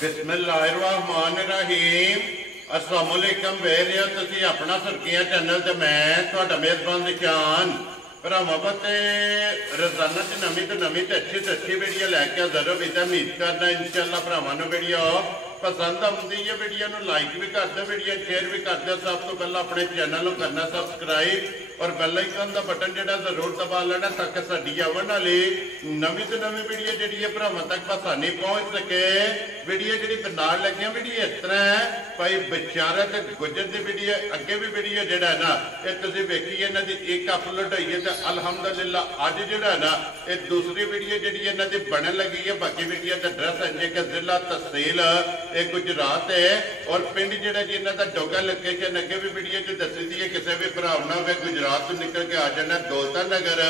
बिस्मिल्लाहिर्रहमानिर्रहीम अस्सलाम वालेकुम वेरियो तुसी अपना सुर्खियां चैनल ते मैं तुहाडा मेज़बान निशान भरावां ते रोजाना च नवीं तो अच्छी वीडियो लैके हाज़र हो बेटा उम्मीद करना इंशाअल्लाह भरावां नूं वीडियो पसंद आउंदी है। वीडियो नूं लाइक भी कर दो, वीडियो शेयर भी कर दो। सब तो पहला अपने चैनल नूं करना सब्सक्राइब और बेल आइकन का बटन जिहड़ा जरूर दबा लेना ताकि साडी आवन वाली नवीं तो नवीं वीडियो जिहड़ी है भरावां तक आसानी पहुंच सके। वीडियो जिहड़ी बनाउण लगे वीडियो इस तरह है भाई बशारत गुजर की वीडियो अगे भी वीडियो जिहड़ा है ना ये तुसीं वेखी इन्हां दी एक अपलोड हुई है तो अलहमदुलिल्लाह अज जिहड़ा है ना ये दूसरी वीडियो जिहड़ी इन्हां दी बनन लगी है। बाकी वीडियो का एड्रैस है कि जिला तहसील ये गुजरात है और पिंड जिहड़ा जी इन्हां दा डोगा लोकेशन अगे भी वीडियो च दसी दी है। किसी भी भरा ना होवे गुजरात तो निकल के आ जाना दौलता नगर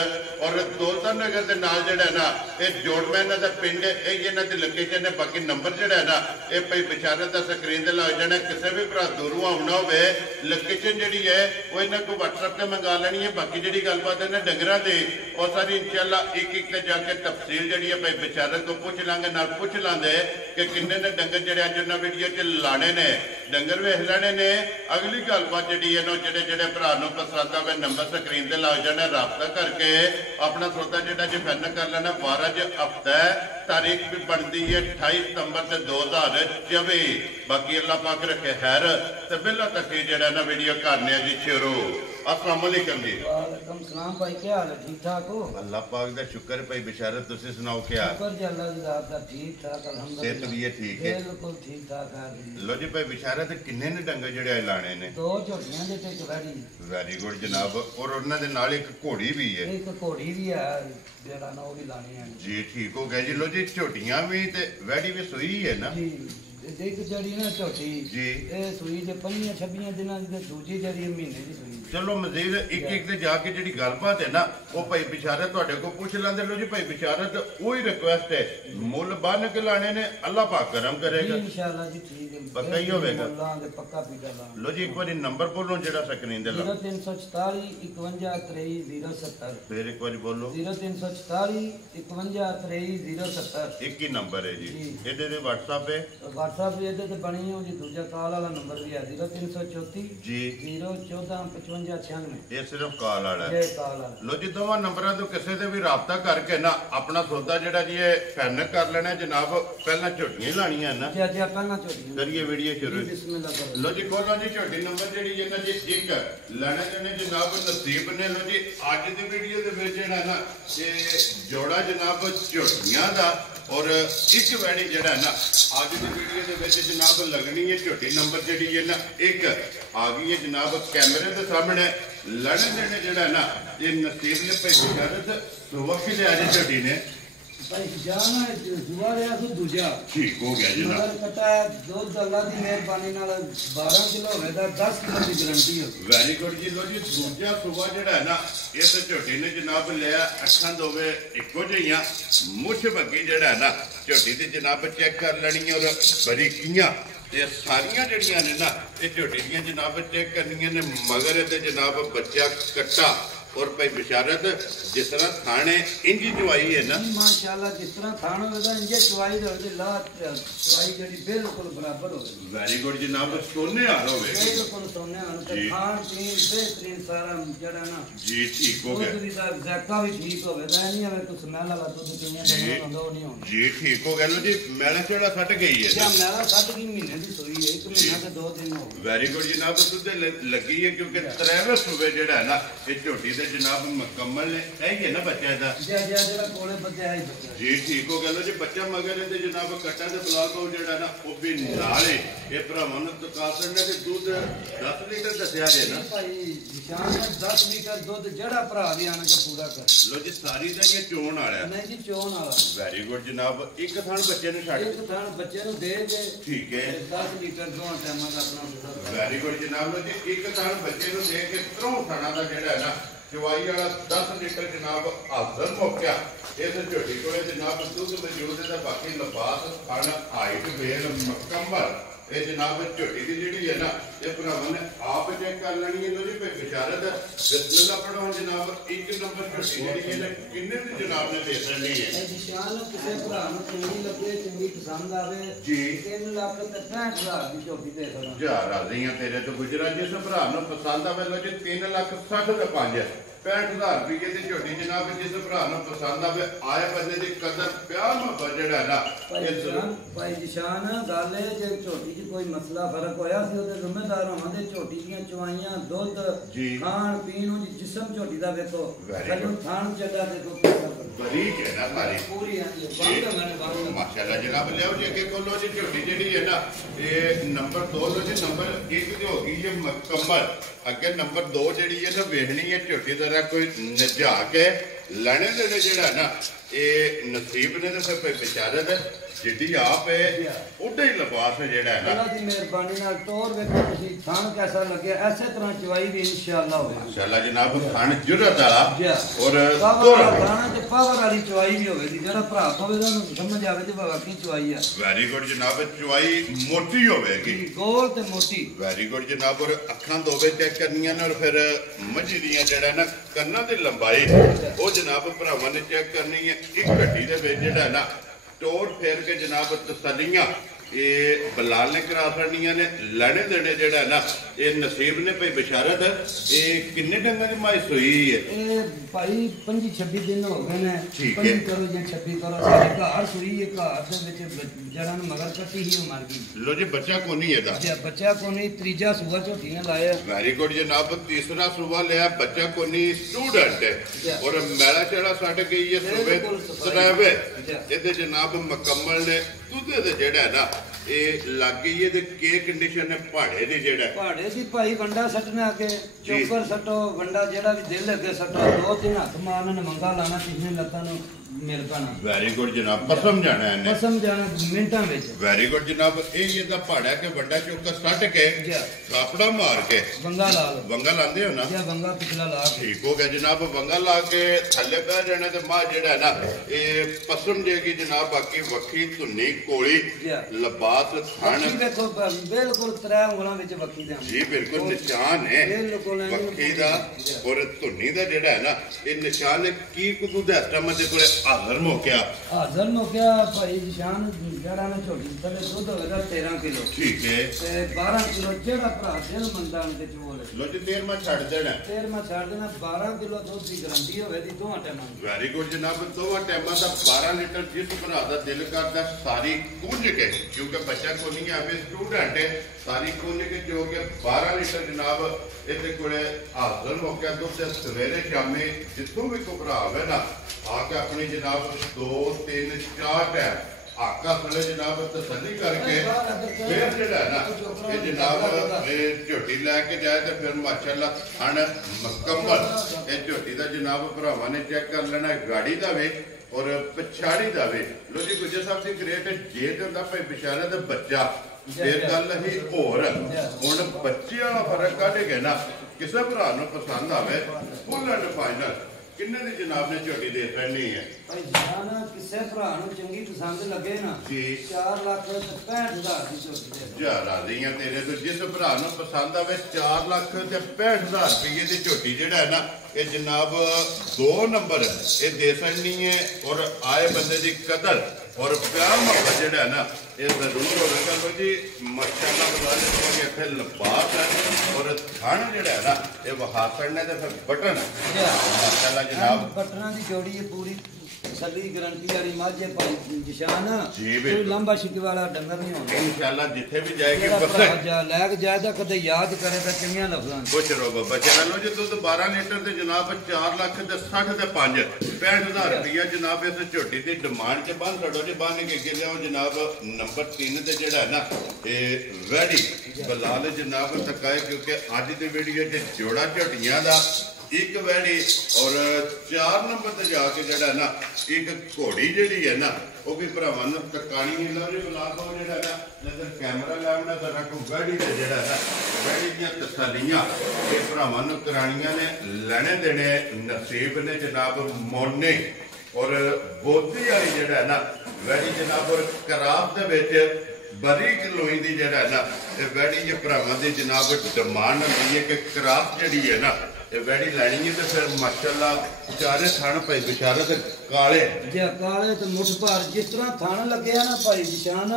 और दौलता नगर के नाल जिहड़ा है ना ये जोड़मा इन्हां दा पिंड ये इन्हां दी लोकेशन है। बाकी नंबर जिहड़ा है ना ये भाई बशारत दा स्क्रीन ते लग जाना। किसी भी भरा दूरों आना होवे लोकेशन जिहड़ी है वो इन्हां को WhatsApp ते मंगा लेनी है। बाकी जिहड़ी गलबात है ना डंगरां दे और सारी इंशाअल्लाह एक एक ते जाके तफसील जिहड़ी है भाई बशारत को पूछ लांगे नाल पूछ लांगे कि किन्ने ने डंगर जिहड़े अज उन्हां वीडियो च लाने ने डंगर वेख लेने ने। अगली गलबात जिहड़ी है ना जिहड़े जिहड़े भरा नूं पसंद आवे नंबर स्क्रीन ते लग जाना राबता करके अपना सौदा जिहड़ा जी फाइनल कर लेना। 12 च हफ्ता है तारीख भी बनती है 28 सितंबर से 2024। बाकी अल्लाह पाक रखे खैर तो बिल्ला तक जरा ना वीडियो करने जी शुरू। अस्सलाम वालेकुम जी। वालेकुम सलाम भाई, क्या हाल है? ठीक ठाक हो? अल्लाह पाक दा शुक्र भाई बशारत तुसी सुनाओ क्या? शुक्र जी अल्लाह दी ज़ात दा ठीक ठाक अल्हम्दुलिल्लाह। सेहत भी है ठीक है? बिल्कुल ठीक ठाक है। लो जी भाई बशारत किन्ने ने डंगर जेड़े लाने ने? 2 झोटियां जे ते एक वैड़ी। वेरी गुड जनाब। और उन्हां दे नाल एक घोड़ी भी है? एक घोड़ी भी है जेड़ा ना वो भी लानी है जी। ठीक हो गया जी। लो जी झोटियां भी ते वैड़ी भी सोई है ना जी। एक जड़ी ना झोटी जी ए सुई जे 25-26 दिनां दी ते दूजी जड़ी महीने दी सुई। चलो मजीद एक एक ते जाके जी गलबात है ना वो भाई बिशारत तुहाडे को पूछ लेंदे। लो जी भाई बिशारत वही रिक्वेस्ट है मुल बन के लाने ने अल्लाह पाक करम करेगा इंशाअल्लाह जी। ठीक है पक्का ही होवेगा पक्का पीटा ला। लो जी एक बार नंबर बोलो जेड़ा स्क्रीन दे ला। 0344 51 23 070। फिर एक बार बोलो 0344 51 23 070। एक ही नंबर है जी। ਇਹਦੇ ਤੇ WhatsApp है? WhatsApp भी ਇਹਦੇ ਤੇ ਬਣੀ ਹੋ ਜੀ। ਦੂਜਾ ਕਾਲ ਵਾਲਾ ਨੰਬਰ ਵੀ ਹੈ 0334 जी 014 55 96। ये सिर्फ कॉल वाला है। ਇਹ ਕਾਲ ਵਾਲਾ। लो जी दोवां नंबरां तो किसी से भी राबता करके ना अपना सौदा जेड़ा जी ये फाइनल कर लेना जनाब। पहला झोटियां ही लानियां ना जी जी पहला झोटी करिए वीडियो शुरू। बिस्मिल्लाह करो। लो जी खोलो जी झोटी नंबर जेड़ी है ना जी एक लेने देने जनाब नसीब ने। लो जी अज दी वीडियो दे विच जेड़ा ना ये जोड़ा जनाब झोटियां दा और एक वैड़ी जेड़ा है ना अज दी वीडियो दे विच जनाब लगनी है। झोटी नंबर जेड़ी है ना एक आ गई है जनाब कैमरे दे सामने। लड़न देने जेड़ा है ना ये नसीब ने भाई बशारत सुबह की लिया जी झोटी ने भाई जाना जुआ रहा तो दूजा ठीक हो गया जनाब। पता है दूध अल्लाह की मेहरबानी नाल 12 किलो होगा 10 किलो की गारंटी हो। वेरी गुड जी। लो जी दूजा सुबह जेड़ा है ना इस झोटी ने जनाब लिया अखां दोवे इको जिहियां मुछ बग्गी जेड़ा है ना झोटी दी जनाब चेक कर लेनी और बरीकियां ते सारियां जड़ियां ने ना ये झोटी दियां जनाब चेक करनियां ने। मगर ते जनाब बच्चा कट्टा और भाई बशारत जिस तरह थाने इंजी चुवाई है ना माशाल्लाह जिस तरह थान होगा इंजे चुवाई होगी ला चुवाई जड़ी बिल्कुल बराबर होगी। वेरी गुड जनाब। सोने हाल होवे बिल्कुल सोने हाल ते खान पीन बेहतरीन सारा जड़ा ना जी ठीक हो गया। दूध भी दा जक्का भी ठीक होवे दा नहीं हमें कुछ स्मेल वाला दूध किया बनदा नहीं हो जी ठीक हो गया। लो जी मैला चढ़ा फट गई है क्या मेरा 7 महीने की सोई है 1 महीना ते 2 दिन हो। वेरी गुड जनाब। दूध लगी है क्योंकि 23 सूबे जेड़ा है ना ये झोटी दे जनाब मुकम्मल है है ना बच्चा दा जेड़ा कोले बच्चा है जी ठीक हो गया। लो जी बच्चा मगर है जनाब कट्टा ते ब्लाक हो जेड़ा ना वो भी नाले ये भरावां नूं तकासर ने दूध 10 लीटर दसिया जे ना भाई निशान 10 लीटर दूध जेड़ा भरा भी आना का पूरा कर। लो जी सारी दा ये चोण वाला नहीं जी चोन वाला। वेरी गुड जनाब। एक थान बच्चे ने छाड़ एक थान बच्चे नु दे के ठीक है 10 लीटर दो टाइम का अपना। वेरी गुड जनाब। लो जी एक थान बच्चे नु दे के 3 थाना दा जेड़ा है ना चवाई वाला 10 लीटर जनाब हाजर हो गया। इस झोटी को जनाब दूध मौजूद है। बाकी लिबास खाना हाइट वेल मुकम्मल ये जनाब झोटी की जी है ना ये भरावान ने आप चेक कर लेनी है। लो जी भाई बिशारत बिस्मिल्लाह पढ़ो जनाब। एक नंबर झोटी जी है किन्ने की जनाब ने दे देनी है निशान किसी भरा नूं चंगी लगे चंगी पसंद आवे जी 3,65,000 की झोटी दे देना। जा राजी हैं तेरे तो गुजरा जिस भरा नूं पसंद आवे। लो जी 3,60,000 65,000 रुपये की झोटी जनाब जिस भरा नूं पसंद आवे आए बंदे की कदर प्यार मुहब्बत जिहड़ा है ना भाई निशान गल है जे झोटी च कोई मसला फर्क होया सी ओदे जिम्मेदार होवांगे। झोटी दीयां चवाइयां दुध खाण पीण जिस्म झोटी दा देखो कलू थान चला देखो बरीक है ना सारी पूरी है माशाल्लाह जनाब। लियाओ जी अगे खोलो जी झोटी जी है ना ये नंबर 2 लो जी। नंबर 1 जो होगी ये मुकम्मल अगे नंबर 2 जी है ना वेखनी है झोटी तरह कोई नजा के लैने देने जड़ा ना ये नसीब ने तो फिर बेचारत जिड्डी आप है उड्डे ही लिबास है जेड़ा है ना। अल्लाह दी मेहरबानी नाल तौर वेखो तुसी थान कैसा लगे ऐसे तरह चवाई भी इंशाअल्लाह होवे माशाल्लाह जनाब। खान जुरत वाला और खाना ते पावर वाली चवाई भी होवे जेड़ा भरा होवेगा उन्हें समझ आवे ते वाकई चवाई है। वेरी गुड जनाब। चवाई मोटी होवेगी गोल ते मोटी वेरी गुड जनाब। और अखां दोवे चेक करनियां ने और फिर मझी दियां जेड़ा ना कन्ना दी लंबाई वो जनाब भरावां ने चेक करनी है। एक घट्टी दे विच जेड़ा ना टोर फेर के जनाब तसलियां ये बलाल ने करा छड़नियां ने लैने देने जेड़ा ना ये नसीब ने भाई बिशारत ये किन्ने डंगा की माई सोई है ए भाई 25-26 दिन हो गए ने। ठीक है करो या 26 करो सारे घर सुई है घर दे विच जड़ा ने मगर कटी ही मर गई। लो जी बच्चा कोनी है दा बच्चा कोनी तीजा सुबह झोटी ने लाया। वेरी गुड जनाब। तीसरा सुबह लिया बच्चा कोनी स्टूडेंट है और मेला चढ़ा सट गई है सुबह तरावे ये जनाब मुकम्मल ने दूधे दे जेड़ा है ना ये लग गई है के कंडीशन है पहाड़े दी जेड़ा पहाड़े दी भाई वंडा सटने आके चोकर सटो वंडा जेड़ा भी दिल लगे सटो 2-3 हाथ मारने मंगा लाना पिछले लत्तां नु मिल पाना। वेरी गुड जनाब। पसम जाना है पसम जाना मिनटां विच। वेरी गुड जनाब। ये दा पहाड़ा के वंडा चोकर सट के कापड़ा मार के वंगा ला लो वंगा लांदे हो ना या वंगा पिछला ला ठीक हो गया जनाब। वंगा ला के थल्ले पै जाने ते मां जेड़ा है ना ये पसम देगी जनाब। बाकी वक्खी धुन्नी कोली लबास थान देखो बिल्कुल 3 उंगलां विच वक्खी दे जी बिल्कुल निशान है वक्खी दा और धुन्नी दा जेड़ा है ना ये निशान है की कुछ इस टाइम दे कोले हाजिर मौकिया भाई निशान जड़ा ने छोटी थले दुध होगा 13 किलो ठीक है ते 12 किलो जेड़ा भरा दिल मंदा उनके चोल लो जी 13 छड़ देना 13 छड़ देना 12 किलो दूध की गारंटी होवे दी दोवां टाइमां। वेरी गुड जनाब। दोवां टाइमां दा 12 लीटर जिस भरा दा दिल करदा सारी कुंज के क्योंकि बच्चा को नहीं है अभी स्टूडेंट है सारी कुंज के जो के 12 लीटर जनाब इहदे कोले हाजिर मौका दुध सवेरे शामी जिथों भी को भरा होवे ना आके अपनी जनाब 2-3-4 टाइम आका थले जनाब तसल्ली करके फिर जेड़ा ना ये जनाब झोटी लैके जाए तो फिर माशाल्लाह थान मुकम्मल ये झोटी का जनाब भरावां ने चेक कर लेना गाड़ी का भी और पछाड़ी का भी। लो जी गुजर साहब की ग्रेट जेट होंदा भाई बिशारा दा बच्चा फिर गल ही होर हुण बच्चे वाला फर्क कढ ना किसी भरा नूं पसंद आवे फुल एंड फाइनल किन्ने दी जनाब ने झोटी दे छड़नी है भाई जान किसे भरा नूं चंगी पसंद लगे ना जी 4,65,000 की झोटी दे जा राजी हैं तेरे तो जिस भरा नूं पसंद आवे 4,65,000 रुपये की झोटी जेड़ा है ना ये जनाब 2 नंबर ये दे छड़नी है और आए बंदे की कदर और प्यार मोहब्बत जेड़ा है ना ये जरूर होगा। लो जी माशाल्लाह बता दें इतने लिबास है और थान जेड़ा है ना ये वहा चढ़ने तो फिर बटन माशाल्लाह जनाब बटना की जोड़ी है पूरी तसल्ली गारंटी वाली माझे भाई निशान जी कोई लंबा शिक वाला डंगर नहीं होता इंशाल्लाह जिथे भी जाएगी बस लैक जाए कदे याद करे तो चंगियां लफजां कुछ रो बाबा चलो जी दुध 12 लीटर ते जनाब 4,60,000 ते 65,000 रुपया जनाब इस झोटी की डिमांड च बन छड़ो जी बन के लियाओ जनाब। नंबर 3 ते जेड़ा है ना ये वैडी बलाल जनाब तकाए क्योंकि अज की वीडियो च जोड़ा झोटियां दा एक वैडी और 4 नंबर ते जाके जेड़ा ना एक घोड़ी जेड़ी है ना वो भी भरावां नूं तकानी है। लो जी बलाल को जेड़ा ना नजर कैमरा लावना जरा को वैडी ते जेड़ा है वैडी दी तसल्लियां ये भरावां नूं कराणियां ने लेने देने नसीब ने जनाब मोने और बोधी वाली जेड़ा है ना वैडी जनाब और कराफ दे विच ਬਰੀਕ ਲੋਈ ਦੀ ਜਿਹੜਾ ਨਾ ਇਹ ਵੈੜੀ ਜੇ ਭਰਾਵਾਂ ਦੀ ਜਨਾਬ ਡਿਮਾਂਡ ਹੁੰਦੀ ਹੈ ਕਿ ਕਰਾਸ ਜਿਹੜੀ ਹੈ ਨਾ ਇਹ ਵੈੜੀ ਲੈਣੀ ਹੈ ਤੇ ਫਿਰ ਮਾਸ਼ਾਅੱਲਾ ਚਾਰੇ ਥਣ ਭਾਈ ਬਿਸ਼ਾਰਤ ਕਾਲੇ ਜੇ ਕਾਲੇ ਤੇ ਮੁੱਠ ਭਰ ਜਿਸ ਤਰ੍ਹਾਂ ਥਣ ਲੱਗਿਆ ਨਾ ਭਾਈ ਨਿਸ਼ਾਨ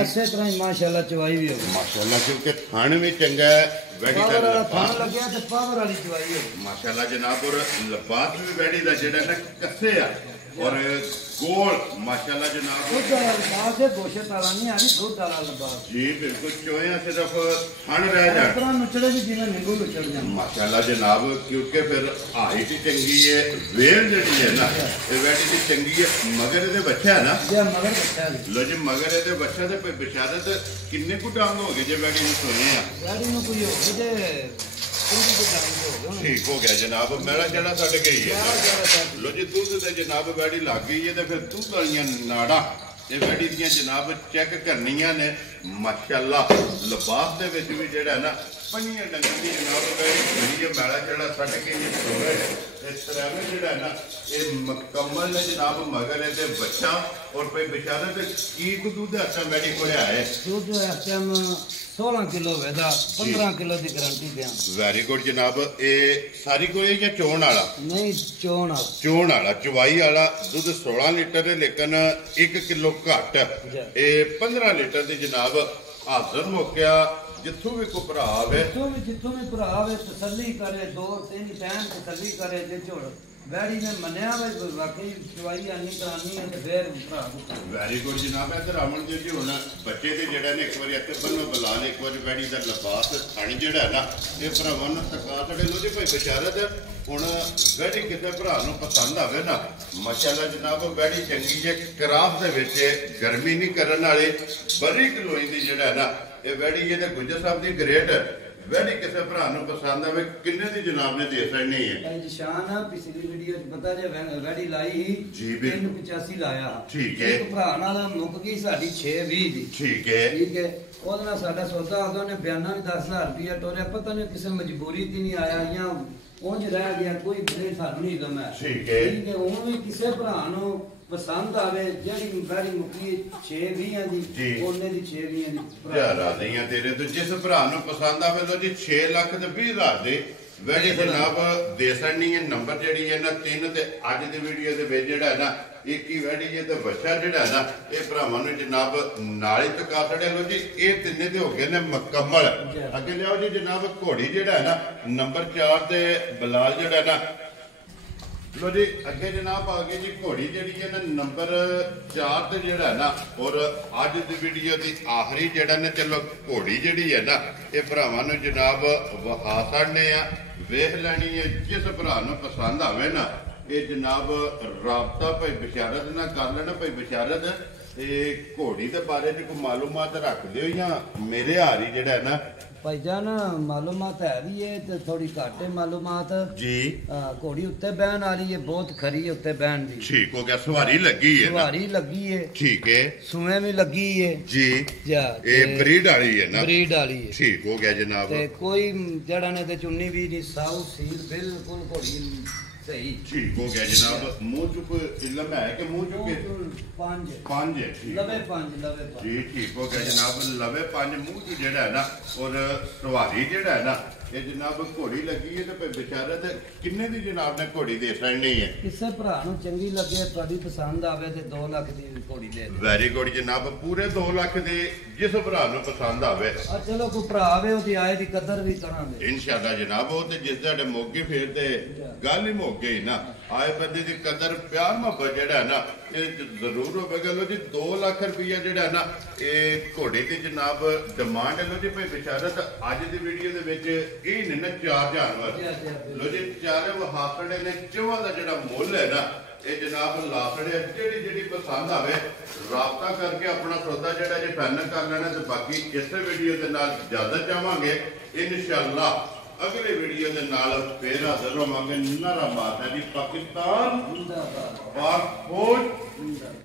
ਐਸੇ ਤਰ੍ਹਾਂ ਹੀ ਮਾਸ਼ਾਅੱਲਾ ਚਵਾਈ ਵੀ ਹੋਵੇ ਮਾਸ਼ਾਅੱਲਾ ਕਿਉਂਕਿ ਥਣ ਵੀ ਚੰਗਾ ਹੈ ਵੈੜੀ ਦਾ ਥਣ ਲੱਗਿਆ ਤੇ ਪਾਵਰ ਵਾਲੀ ਚਵਾਈ ਹੋਵੇ ਮਾਸ਼ਾਅੱਲਾ ਜਨਾਬ ਔਰ ਲਬਾਸ ਵੀ ਵੈੜੀ ਦਾ ਜਿਹੜਾ ਨਾ ਕੱਸੇ ਆ और गोल माशाल्लाह जनाब दूध वाला लिबास है गोशत वाला नहीं आ रही दूध वाला लिबास जी बिल्कुल चोया सिर्फ थन रह जाए इतना नुचड़े भी जिन्हें नींबू नुचड़ जाए माशाल्लाह जनाब क्योंकि फिर हाइट चंगी है वेल जड़ी है ना ये वैडी दी चंगी है मगर ये बच्चा है ना जे मगर बच्चा है लो जी मगर ये बच्चा ते बिशारत किन्ने कु टांग हो गए जे वैडी नु सोनी है वैडी नु कोई हो गए जे ठीक हो गया जनाब मेरा जड़ा सट गई है लो जी दूध ते जनाब वैडी लग गई है ते फिर दूध वाली नाड़ा ये वैडी दी जनाब चेक करनियां ने माशाल्लाह लिबास दे विच भी जेड़ा ना पंजियां डंगर दी जनाब वैडी मेरा जड़ा सट गई है इस तरह में जेड़ा ना ये मुकम्मल है जनाब मगर है बच्चा और कोई बेचारा की दूध अच्छा वैडी को है दूध इस टाइम 16 किलो वेदा 15 किलो की गारंटी दिया वेरी गुड जनाब ये सारी कोई या चोण वाला नहीं चोण वाला चवाई वाला दूध 16 लीटर है लेकिन 1 किलो घट ये 15 लीटर की जनाब हाजिर मुक्या जिथों भी कोई भरा आवे जिथों भी भरा आवे तसल्ली करे 2-3 टाइम तसल्ली करे जे झोड़ वैडी ने मन्या भाई वाकई चवाई आनी करानी है तो फिर वेरी गुड जनाब इधर अमन जी जी हुण बच्चे दे जेड़ा ने एक बार इत्थे बन्नो बुला ले एक बार वैडी दा लिबास थानी जेड़ा है ना ये भरावां नूं तका छड़े लो जी भाई बिशारत हुण वैडी किसे भरा नूं पसंद आवे ना माशाअल्लाह जनाब वैडी चंगी है क्राफ दे विच गर्मी नहीं करन वाले बरीक लोई दी जेड़ा है ना ये वैडी ये गुजर साहब दी ग्रेट वैडी किसे भरा नूं पसंद आवे किन्ने दी जनाब ने दे छड़नी है निशान पिछली वीडियो च पता जे वैडी लाई जी 385 लाया ठीक है एक भरा नाल मुक गई साडी 620 दी ठीक है ਉਹਦੇ ਨਾਲ ਸਾਡਾ ਸੌਦਾ ਆ ਗਿਆ ਉਹਨੇ ਬਿਆਨਾ ਵੀ 10000 ਰੁਪਇਆ ਟੋਰਿਆ ਪਤਾ ਨਹੀਂ ਕਿਸੇ ਮਜਬੂਰੀ ਤੇ ਨਹੀਂ ਆਇਆ ਜਾਂ ਉਂਝ ਰਹਿ ਗਿਆ ਕੋਈ ਬਲੇ ਸਾਨੂੰ ਨਹੀਂ ਗਮ ਹੈ ਠੀਕ ਹੈ ਉਹ ਵੀ ਕਿਸੇ ਭਰਾ ਨੂੰ ਪਸੰਦ ਆਵੇ ਜਿਹੜੀ ਵੈਡੀ ਮੁੱਕੀ 620 ਦੀ ਉਹਨੇ ਦੀ 620 ਦੀ ਯਾਰ ਆਦੀਆਂ ਤੇਰੇ ਤੇ ਜਿਸ ਭਰਾ ਨੂੰ ਪਸੰਦ ਆਵੇ ਲੋ ਜੀ 6 ਲੱਖ ਤੇ 20 ਹਜ਼ਾਰ ਦੇ ਵੈਡੀ ਜਨਾਬ ਦੇ ਸੜਨੀ ਹੈ ਨੰਬਰ ਜਿਹੜੀ ਹੈ ਨਾ 3 ਤੇ ਅੱਜ ਦੀ ਵੀਡੀਓ ਦੇ ਵਿੱਚ ਜਿਹੜਾ ਹੈ ਨਾ ਇੱਕ ਹੀ ਵੈਡੀ ਜੇ ਤੇ ਬੱਚਾ ਜਿਹੜਾ ਨਾ ਇਹ ਭਰਾਵਾਂ ਨੂੰ ਜਨਾਬ ਨਾਲ ਹੀ ਟਕਾ ਛੜਿਆ ਲੋ ਜੀ ਇਹ ਤਿੰਨੇ ਤੇ ਹੋ ਗਏ ਨੇ ਮੁਕੰਮਲ ਅੱਗੇ ਲਿਆਓ ਜੀ ਜਨਾਬ ਘੋੜੀ ਜਿਹੜਾ ਹੈ ਨਾ ਨੰਬਰ 4 ਤੇ ਬਲਾਲ ਜਿਹੜਾ ਨਾ लो जी अगे जनाब आ गई जी घोड़ी जी है ना नंबर 4 ते जेड़ा है ना और अज दी वीडियो दी आखिरी जेड़ा ने चलो घोड़ी जी है ना ये भरावां नूं जनाब वहा छड़ने आ वेख लैनी है जिस भरा नूं पसंद आवे ना ये जनाब राबता भाई बिशारत ना कर लेना भाई बिशारत घोड़ी के बारे च कोई मालूमात रख दियो या मेरे हार ही जेड़ा है ना भाईजान मालूमात है भी है तो थोड़ी घट है मालूमात जी घोड़ी उत्ते बहन आ रही है बहुत खरी है उत्ते बहन दी ठीक हो गया सवारी लगी है सवारी लगी है ठीक है सुए भी लगी है जी जा ये ब्रीड वाली है ना ब्रीड वाली है ठीक हो गया जनाब ते कोई जड़ा ने ते चुन्नी भी नहीं साउ सील बिल्कुल घोड़ी सही ठीक हो गया जनाब मुंह चुप इलम है कि मुंह चुप पांच है लवे पांच जी ठीक हो गया जनाब लवे पांच मुंह चु जेड़ा है ना और सवारी जेड़ा है ना ये जनाब घोड़ी लगी है तो बेचारा ते किन्ने दी जनाब ने घोड़ी दे छड़नी है किसे भरा नु चंगी लगे तुहाडी पसंद आवे ते 2 लाख दी घोड़ी दे वेरी गुड जनाब पूरे 2 लाख दी जिस भरा नु पसंद आवे आ चलो कोई भरा आवे ओदी आए दी कदर भी करांगे इंशाअल्लाह जनाब ओ ते जिस दैडे मोगे फेर ते गल ही मुक गई ना आए बंदे दी कदर प्यार मोहब्बत जेड़ा है ना ये जरूर होवेगा लो जी 2 लाख रुपया जेड़ा है ना ये घोड़े दी जनाब डिमांड है लो जी भाई बिशारत अज दी वीडियो दे विच ਇਹ ਨੇ ਨਾ 4 ਜਾਨਵਰ ਲੋ ਜੀ ਚਾਰੇ ਵਹਾਸੜੇ ਨੇ ਚੋਹਾਂ ਦਾ ਜਿਹੜਾ ਮੁੱਲ ਹੈ ਨਾ ਇਹ ਜਨਾਬ ਲਾਸੜੇ ਜਿਹੜੀ ਪਸੰਦ ਆਵੇ ਰਾਬਤਾ ਕਰਕੇ ਆਪਣਾ ਸੌਦਾ ਜਿਹੜਾ ਜੇ ਫਾਈਨਲ ਕਰ ਲੈਣਾ ਤੇ ਬਾਕੀ ਇਸੇ ਵੀਡੀਓ ਦੇ ਨਾਲ ਇਜਾਜ਼ਤ ਚਾਹਾਂਗੇ ਇਨਸ਼ਾਅੱਲਾ ਅਗਲੇ ਵੀਡੀਓ ਦੇ ਨਾਲ ਫੇਰ ਹਾਜ਼ਰ ਹੋਵਾਂਗੇ ਨਾਰਾ ਮਾਰਦਾ ਜੀ ਪਾਕਿਸਤਾਨ ਜ਼ਿੰਦਾਬਾਦ ਪਾਕ ਫੌਜ